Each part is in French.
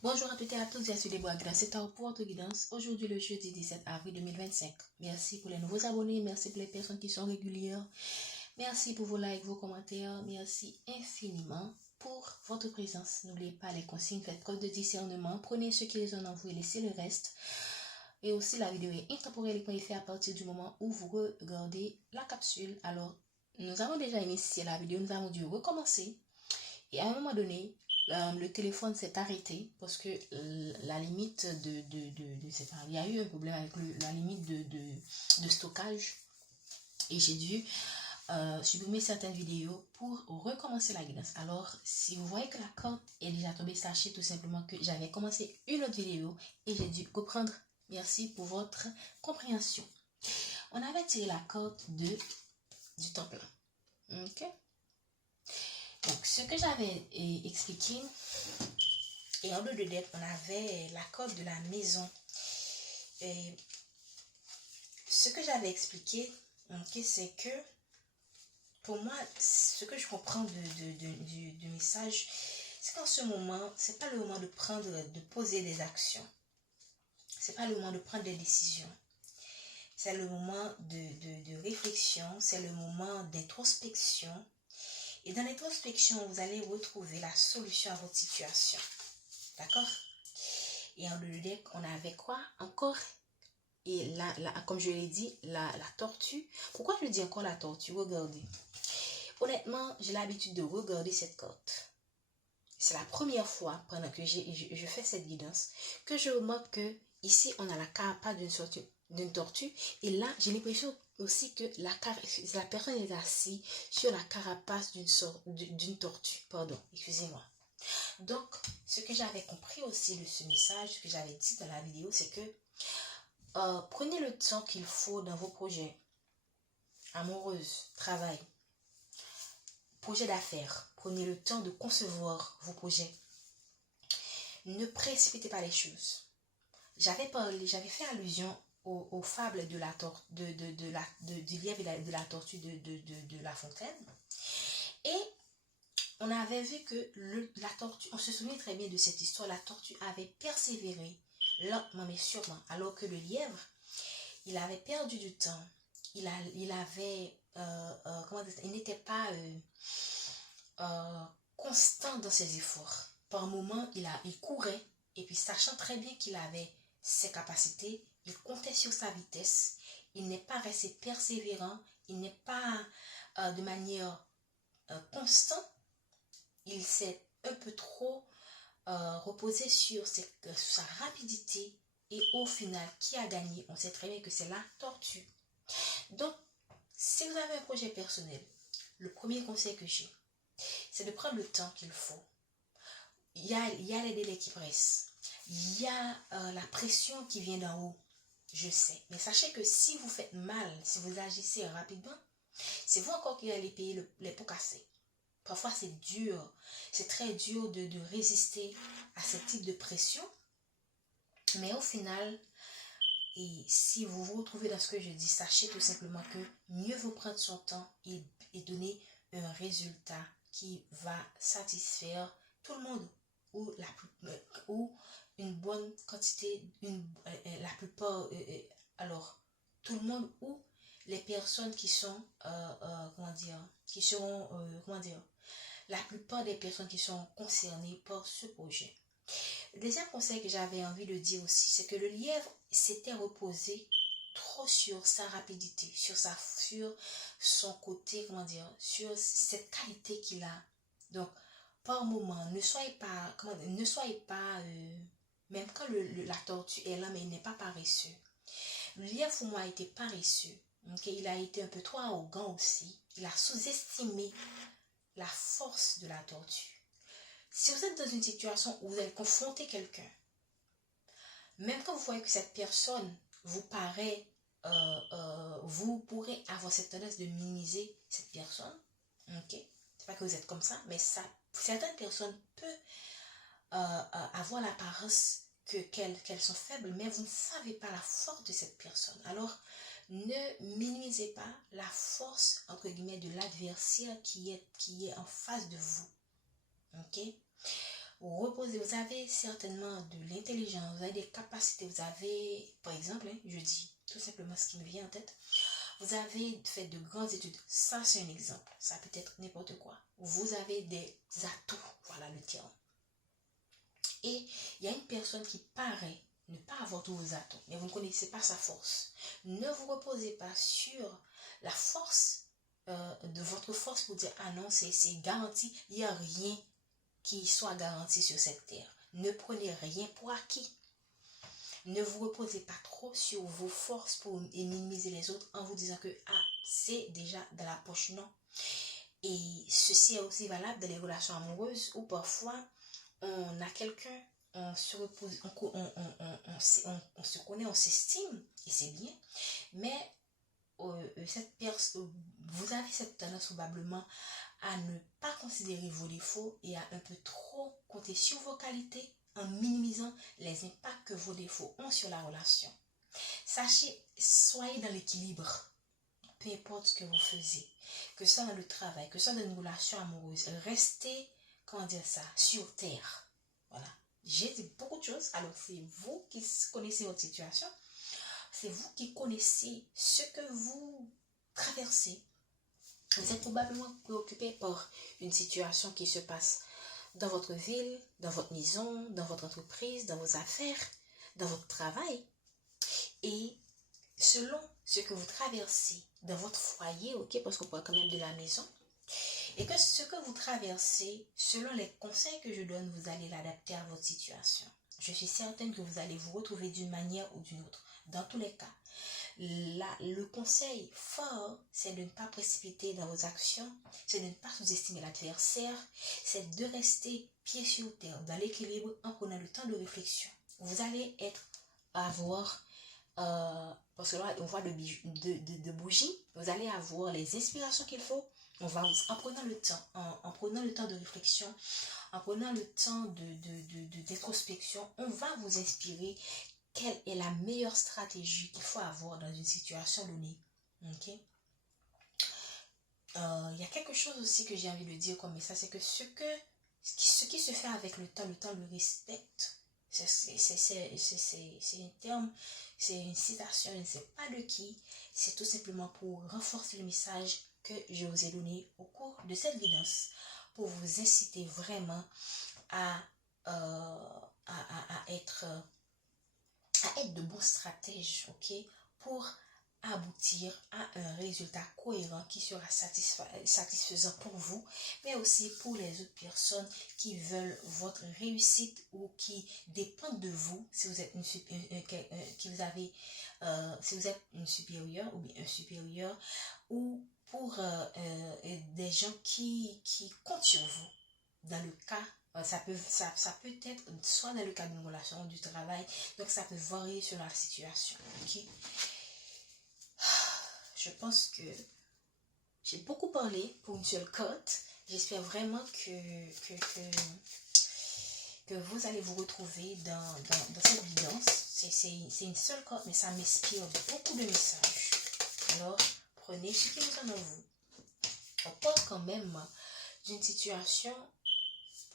Bonjour à toutes et à tous, je suis Déborah Grâce, c'est pour votre guidance. Aujourd'hui, le jeudi 17 avril 2025. Merci pour les nouveaux abonnés, merci pour les personnes qui sont régulières. Merci pour vos likes, vos commentaires. Merci infiniment pour votre présence. N'oubliez pas les consignes, faites preuve de discernement. Prenez ce qui résonne en vous et laissez le reste. Et aussi, la vidéo est intemporelle et peut être faite à partir du moment où vous regardez la capsule. Alors, nous avons déjà initié la vidéo, nous avons dû recommencer. Et à un moment donné, le téléphone s'est arrêté parce que la limite il y a eu un problème avec la limite de stockage et j'ai dû supprimer certaines vidéos pour recommencer la guidance. Alors, si vous voyez que la corde est déjà tombée, sachez tout simplement que j'avais commencé une autre vidéo et j'ai dû reprendre. Merci pour votre compréhension. On avait tiré la corde du temps plein. Ok? Donc, ce que j'avais expliqué, et en lieu de dette, on avait la corde de la maison. Et ce que j'avais expliqué, okay, c'est que pour moi, ce que je comprends du message, c'est qu'en ce moment, c'est pas le moment de poser des actions. C'est pas le moment de prendre des décisions. C'est le moment de réflexion, c'est le moment d'introspection. Et dans l'introspection, vous allez retrouver la solution à votre situation. D'accord? Et en le deck, on avait quoi? Encore. Et là, comme je l'ai dit, la tortue. Pourquoi je dis encore la tortue? Regardez. Honnêtement, j'ai l'habitude de regarder cette carte. C'est la première fois pendant que je fais cette guidance que je remarque que ici, on a la carapace d'une tortue. Et là, j'ai l'impression aussi que la personne est assise sur la carapace d'une tortue. Pardon, excusez-moi. Donc, ce que j'avais compris aussi de ce message, ce que j'avais dit dans la vidéo, c'est que prenez le temps qu'il faut dans vos projets. Amoureuse, travail, projet d'affaires. Prenez le temps de concevoir vos projets. Ne précipitez pas les choses. J'avais fait allusion aux fables de la du lièvre et de la tortue de La Fontaine. Et on avait vu que la tortue, on se souvient très bien de cette histoire, la tortue avait persévéré lentement mais sûrement, alors que le lièvre, il avait perdu du temps, il n'était pas constant dans ses efforts. Par moments, il courait, et puis sachant très bien qu'il avait ses capacités, il comptait sur sa vitesse, il n'est pas resté persévérant, il n'est pas de manière constante. Il s'est un peu trop reposé sur sa rapidité et au final, qui a gagné? On sait très bien que c'est la tortue. Donc, si vous avez un projet personnel, le premier conseil que j'ai, c'est de prendre le temps qu'il faut. Il y a les délais qui pressent. Il y a la pression qui vient d'en haut. Je sais. Mais sachez que si vous faites mal, si vous agissez rapidement, c'est vous encore qui allez payer les pots cassés. Parfois, c'est dur. C'est très dur de résister à ce type de pression. Mais au final, et si vous vous retrouvez dans ce que je dis, sachez tout simplement que mieux vaut prendre son temps et donner un résultat qui va satisfaire tout le monde ou une bonne quantité, la plupart, alors tout le monde ou les personnes qui sont, la plupart des personnes qui sont concernées par ce projet. Le deuxième conseil que j'avais envie de dire aussi, c'est que le lièvre s'était reposé trop sur sa rapidité, sur son côté, sur cette qualité qu'il a. Donc, par moment, ne soyez pas, même quand la tortue est là, mais il n'est pas paresseux. Le lièvre, pour moi, a été paresseux. Okay? Il a été un peu trop arrogant aussi. Il a sous-estimé la force de la tortue. Si vous êtes dans une situation où vous allez confronter quelqu'un, même quand vous voyez que cette personne vous paraît, vous pourrez avoir cette tendance de minimiser cette personne. Ok, c'est pas que vous êtes comme ça, mais certaines personnes peuvent avoir l'apparence qu'elles sont faibles, mais vous ne savez pas la force de cette personne. Alors, ne minimisez pas la force, entre guillemets, de l'adversaire qui est en face de vous. Ok? vous avez certainement de l'intelligence, vous avez des capacités, vous avez, par exemple, je dis tout simplement ce qui me vient en tête, vous avez fait de grandes études, ça c'est un exemple, ça peut être n'importe quoi. Vous avez des atouts, voilà le terme. Et il y a une personne qui paraît ne pas avoir tous vos atouts, mais vous ne connaissez pas sa force. Ne vous reposez pas sur la force de votre force pour dire, ah non, c'est garanti, il n'y a rien qui soit garanti sur cette terre. Ne prenez rien pour acquis. Ne vous reposez pas trop sur vos forces pour minimiser les autres en vous disant que c'est déjà dans la poche, non. Et ceci est aussi valable dans les relations amoureuses où parfois on a quelqu'un, on se repose, on se connaît, on s'estime et c'est bien, mais vous avez cette tendance probablement à ne pas considérer vos défauts et à un peu trop compter sur vos qualités en minimisant les impacts que vos défauts ont sur la relation. Sachez, soyez dans l'équilibre, peu importe ce que vous faisiez, que ce soit dans le travail, que ce soit dans une relation amoureuse, restez, comment dire ça, sur terre. Voilà. J'ai dit beaucoup de choses, alors c'est vous qui connaissez votre situation, c'est vous qui connaissez ce que vous traversez. Vous êtes probablement préoccupé par une situation qui se passe dans votre ville, dans votre maison, dans votre entreprise, dans vos affaires, dans votre travail. Et selon ce que vous traversez dans votre foyer, ok, parce qu'on parle quand même de la maison, et que ce que vous traversez, selon les conseils que je donne, vous allez l'adapter à votre situation. Je suis certaine que vous allez vous retrouver d'une manière ou d'une autre. Dans tous les cas, le conseil fort, c'est de ne pas précipiter dans vos actions, c'est de ne pas sous-estimer l'adversaire, c'est de rester pied sur terre, dans l'équilibre, en prenant le temps de réflexion. Vous allez avoir, parce que là, on voit de bougies, vous allez avoir les inspirations qu'il faut. En prenant le temps, en prenant le temps de réflexion, en prenant le temps d'introspection, on va vous inspirer quelle est la meilleure stratégie qu'il faut avoir dans une situation donnée. Ok? Y a quelque chose aussi que j'ai envie de dire comme ça, c'est que ce qui se fait avec le temps le respecte. C'est un terme, c'est une citation, je ne sais pas de qui. C'est tout simplement pour renforcer le message que je vous ai donné au cours de cette guidance, pour vous inciter vraiment à être de bons stratèges, ok, pour aboutir à un résultat cohérent qui sera satisfaisant pour vous, mais aussi pour les autres personnes qui veulent votre réussite ou qui dépendent de vous, si vous êtes si vous êtes une supérieure ou bien un supérieur, ou pour des gens qui comptent sur vous. Dans le cas, ça peut être soit dans le cadre d'une relation, du travail, donc ça peut varier selon la situation. Ok? Je pense que j'ai beaucoup parlé pour une seule cote. J'espère vraiment que vous allez vous retrouver dans cette guidance. C'est une seule cote, mais ça m'inspire beaucoup de messages. Alors, prenez ce qui vous en vous. On parle quand même d'une situation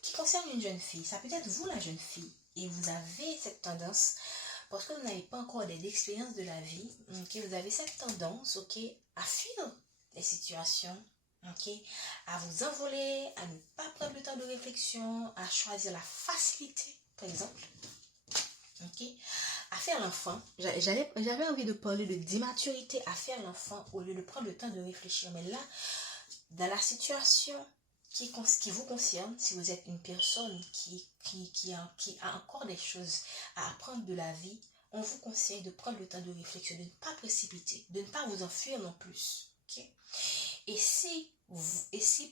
qui concerne une jeune fille. Ça peut être vous la jeune fille et vous avez cette tendance, parce que vous n'avez pas encore d'expérience de la vie, ok, vous avez cette tendance, ok, à fuir les situations, ok, à vous envoler, à ne pas prendre le temps de réflexion, à choisir la facilité, par exemple, ok, à faire l'enfant. J'avais envie de parler de d'immaturité, à faire l'enfant au lieu de prendre le temps de réfléchir. Mais là, dans la situation qui vous concerne, si vous êtes une personne qui a encore des choses à apprendre de la vie, on vous conseille de prendre le temps de réflexion, de ne pas précipiter, de ne pas vous enfuir non plus. Okay? Et si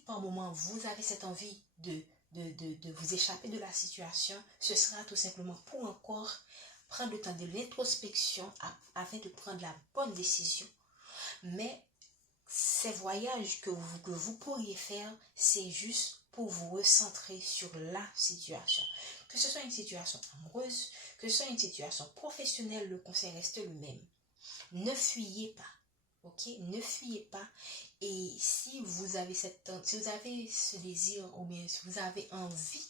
par moment vous avez cette envie de vous échapper de la situation, ce sera tout simplement pour encore prendre le temps de l'introspection afin de prendre la bonne décision. Mais ces voyages que vous pourriez faire, c'est juste pour vous recentrer sur la situation. Que ce soit une situation amoureuse, que ce soit une situation professionnelle, le conseil reste le même. Ne fuyez pas, ok? Ne fuyez pas. Et si vous avez ce désir, ou bien si vous avez envie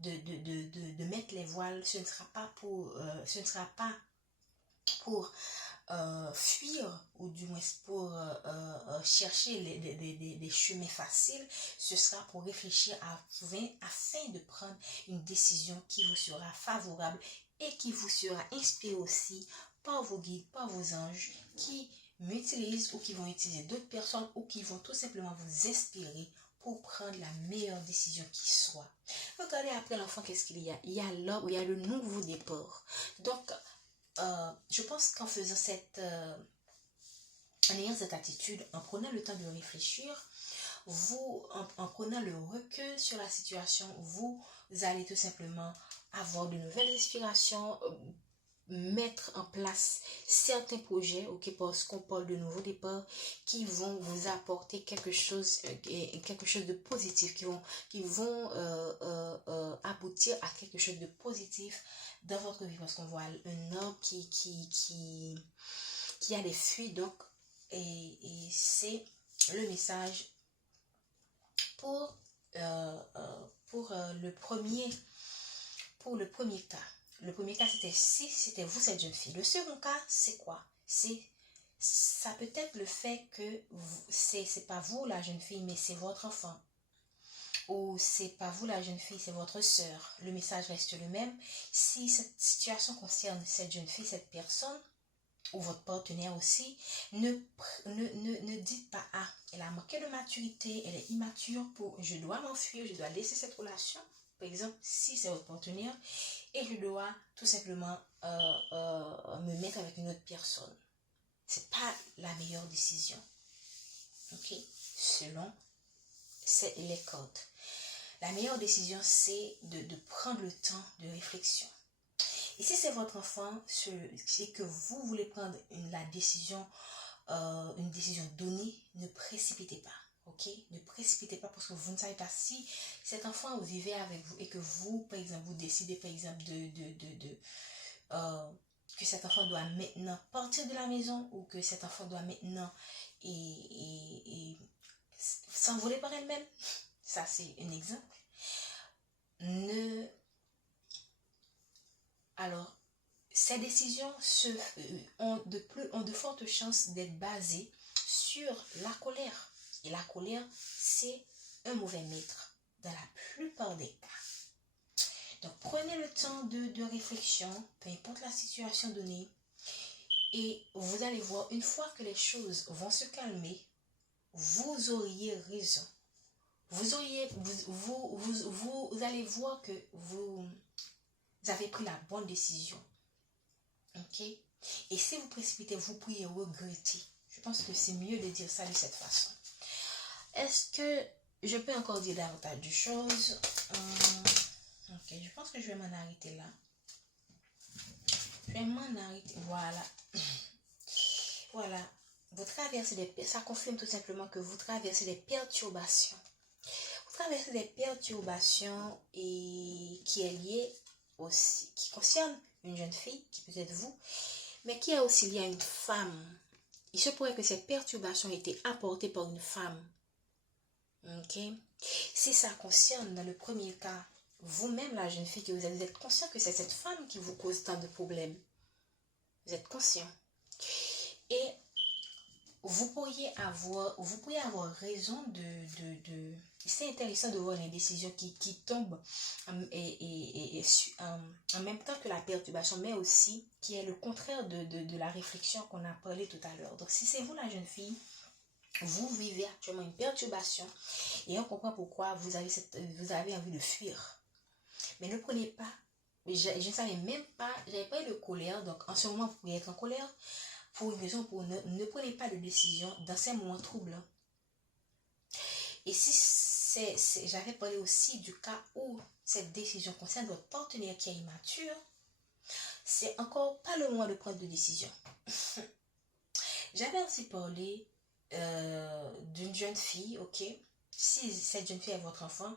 de mettre les voiles, ce ne sera pas pour fuir, ou du moins pour chercher des chemins faciles. Ce sera pour réfléchir afin de prendre une décision qui vous sera favorable et qui vous sera inspirée aussi par vos guides, par vos anges qui m'utilisent ou qui vont utiliser d'autres personnes ou qui vont tout simplement vous inspirer pour prendre la meilleure décision qui soit. Regardez après l'enfant, qu'est-ce qu'il y a? Il y a l'homme, il y a le nouveau départ. Donc, je pense qu'en faisant en ayant cette attitude, en prenant le temps de réfléchir, en prenant le recul sur la situation, vous allez tout simplement avoir de nouvelles inspirations, mettre en place certains projets, ok, parce qu'on parle de nouveau départ, qui vont vous apporter quelque chose de positif, qui vont aboutir à quelque chose de positif dans votre vie, parce qu'on voit un arbre qui a des fruits, donc, et c'est le message pour le premier cas. Le premier cas, c'était si c'était vous, cette jeune fille. Le second cas, c'est quoi? Ça peut être le fait que c'est pas vous, la jeune fille, mais c'est votre enfant. Ou c'est pas vous, la jeune fille, c'est votre sœur. Le message reste le même. Si cette situation concerne cette jeune fille, cette personne, ou votre partenaire aussi, ne dites pas, ah, elle a manqué de maturité, elle est immature, je dois m'enfuir, je dois laisser cette relation. Par exemple, si c'est votre partenaire, et je dois tout simplement me mettre avec une autre personne. C'est pas la meilleure décision. Ok? Selon les codes. La meilleure décision, c'est de prendre le temps de réflexion. Et si c'est votre enfant, et que vous voulez prendre une décision donnée, ne précipitez pas. Ok? Ne précipitez pas, parce que vous ne savez pas si cet enfant vivait avec vous et que vous, par exemple, vous décidez, par exemple, que cet enfant doit maintenant partir de la maison, ou que cet enfant doit maintenant s'envoler par elle-même. Ça, c'est un exemple. Alors, ces décisions ont de fortes chances d'être basées sur la colère. Et la colère, c'est un mauvais maître dans la plupart des cas. Donc, prenez le temps de réflexion, peu importe la situation donnée, et vous allez voir, une fois que les choses vont se calmer, vous auriez raison. Vous allez voir que vous avez pris la bonne décision. Ok? Et si vous précipitez, vous pourriez regretter. Je pense que c'est mieux de dire ça de cette façon. Est-ce que je peux encore dire davantage de choses? Ok, je pense que je vais m'en arrêter là. Je vais m'en arrêter. Voilà. Voilà. Vous traversez ça confirme tout simplement que vous traversez des perturbations. Vous traversez des perturbations qui est liée aussi, qui concerne une jeune fille, qui peut être vous, mais qui est aussi liée à une femme. Il se pourrait que cette perturbation ait été apportée par une femme. Ok? Si ça concerne, dans le premier cas, vous-même, la jeune fille que vous êtes conscient que c'est cette femme qui vous cause tant de problèmes. Vous êtes conscient. Et vous pourriez avoir raison c'est intéressant de voir les décisions qui tombent en même temps que la perturbation, mais aussi qui est le contraire de la réflexion qu'on a parlé tout à l'heure. Donc, si c'est vous, la jeune fille, vous vivez actuellement une perturbation et on comprend pourquoi vous avez envie de fuir. Mais ne prenez pas, je ne savais même pas, j'avais pas eu de colère, donc en ce moment, vous pourriez être en colère. Pour une raison, ne prenez pas de décision dans ces moments troublants. Et si j'avais parlé aussi du cas où cette décision concerne votre partenaire qui est immature, c'est encore pas le moment de prendre de décision. J'avais aussi parlé d'une jeune fille, ok? Si cette jeune fille est votre enfant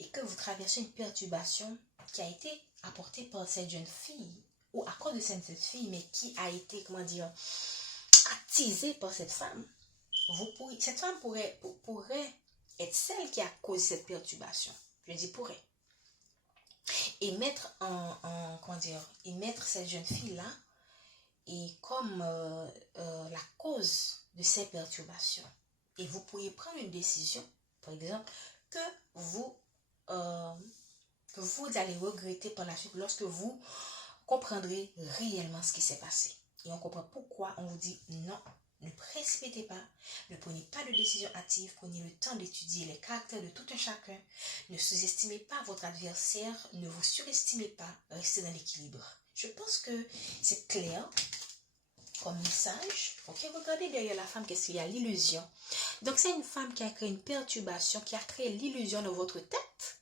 et que vous traversez une perturbation qui a été apportée par cette jeune fille, ou à cause de cette fille, mais qui a été, attisée par cette femme, cette femme pourrait être celle qui a causé cette perturbation. Je dis pourrait. et mettre comment dire, et mettre cette jeune fille-là et comme la cause de ces perturbations. Et vous pourriez prendre une décision, par exemple, que vous, euh, que vous allez regretter par la suite lorsque vous comprendrez réellement ce qui s'est passé. Et on comprend pourquoi on vous dit non, ne précipitez pas, ne prenez pas de décision hâtive, prenez le temps d'étudier les caractères de tout un chacun, ne sous-estimez pas votre adversaire, ne vous surestimez pas, restez dans l'équilibre. Je pense que c'est clair comme message. Ok, regardez derrière la femme qu'est-ce qu'il y a, l'illusion. Donc c'est une femme qui a créé une perturbation, qui a créé l'illusion dans votre tête,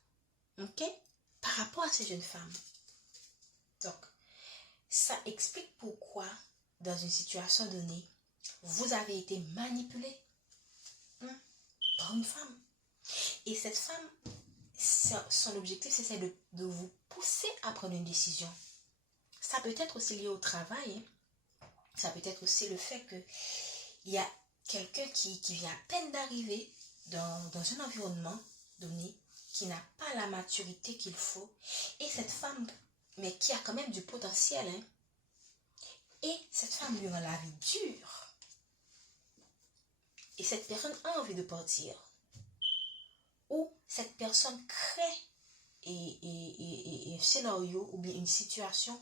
ok, par rapport à ces jeunes femmes. Donc, ça explique pourquoi, dans une situation donnée, vous avez été manipulé par une femme. Et cette femme, son objectif, c'est de vous pousser à prendre une décision. Ça peut être aussi lié au travail. Ça peut être aussi le fait qu'il y a quelqu'un qui vient à peine d'arriver dans un environnement donné, qui n'a pas la maturité qu'il faut. Et cette femme, mais qui a quand même du potentiel, hein, et cette femme lui rend la vie dure. Et cette personne a envie de partir. Ou cette personne crée un scénario ou bien une situation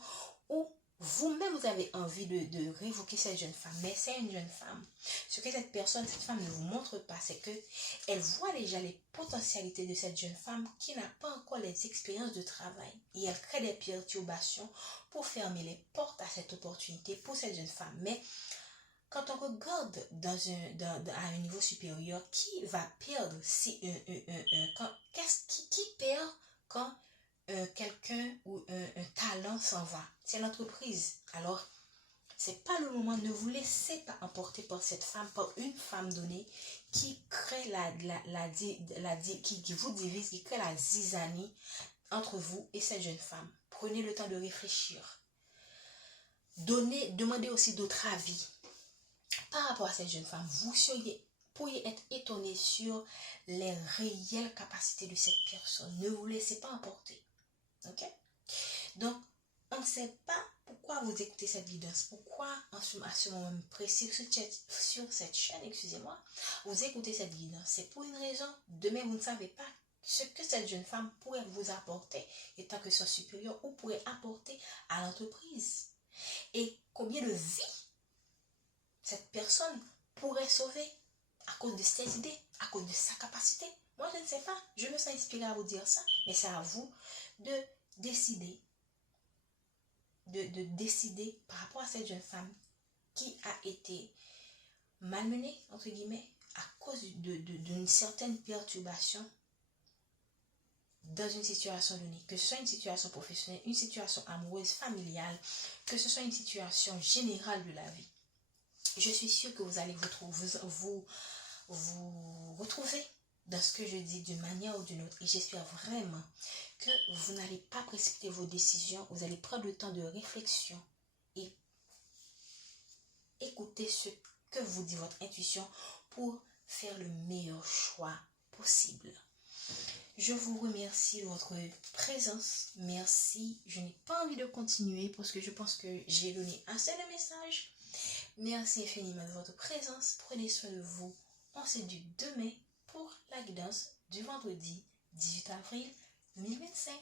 où vous-même vous avez envie de révoquer cette jeune femme. Mais c'est une jeune femme. Ce que cette femme ne vous montre pas, c'est qu'elle voit déjà les potentialités de cette jeune femme qui n'a pas encore les expériences de travail. Et elle crée des perturbations pour fermer les portes à cette opportunité pour cette jeune femme. Mais quand on regarde à un niveau supérieur, qui va perdre si qui perd quand quelqu'un ou un talent s'en va? C'est l'entreprise. Alors, c'est pas le moment. Ne vous laissez pas emporter par cette femme, par une femme donnée qui crée qui vous divise, qui crée la zizanie entre vous et cette jeune femme. Prenez le temps de réfléchir. Demandez aussi d'autres avis. Par rapport à cette jeune femme, vous pourriez être étonné sur les réelles capacités de cette personne. Ne vous laissez pas emporter. Ok? Donc, on ne sait pas pourquoi vous écoutez cette guidance. Pourquoi, à ce moment précis, sur cette chaîne, excusez-moi, vous écoutez cette guidance. C'est pour une raison. Demain, vous ne savez pas ce que cette jeune femme pourrait vous apporter, étant que son supérieur, ou pourrait apporter à l'entreprise. Et combien de vies cette personne pourrait sauver à cause de ses idées, à cause de sa capacité. Moi, je ne sais pas. Je me sens inspirée à vous dire ça, mais c'est à vous de décider. De décider par rapport à cette jeune femme qui a été malmenée, entre guillemets, à cause d'une certaine perturbation dans une situation donnée. Que ce soit une situation professionnelle, une situation amoureuse, familiale, que ce soit une situation générale de la vie. Je suis sûre que vous allez vous retrouver dans ce que je dis d'une manière ou d'une autre. Et j'espère vraiment que vous n'allez pas précipiter vos décisions. Vous allez prendre le temps de réflexion et écouter ce que vous dit votre intuition pour faire le meilleur choix possible. Je vous remercie de votre présence. Merci. Je n'ai pas envie de continuer parce que je pense que j'ai donné assez de messages. Merci infiniment de votre présence. Prenez soin de vous. On se dit demain pour la guidance du vendredi 18 avril 2025.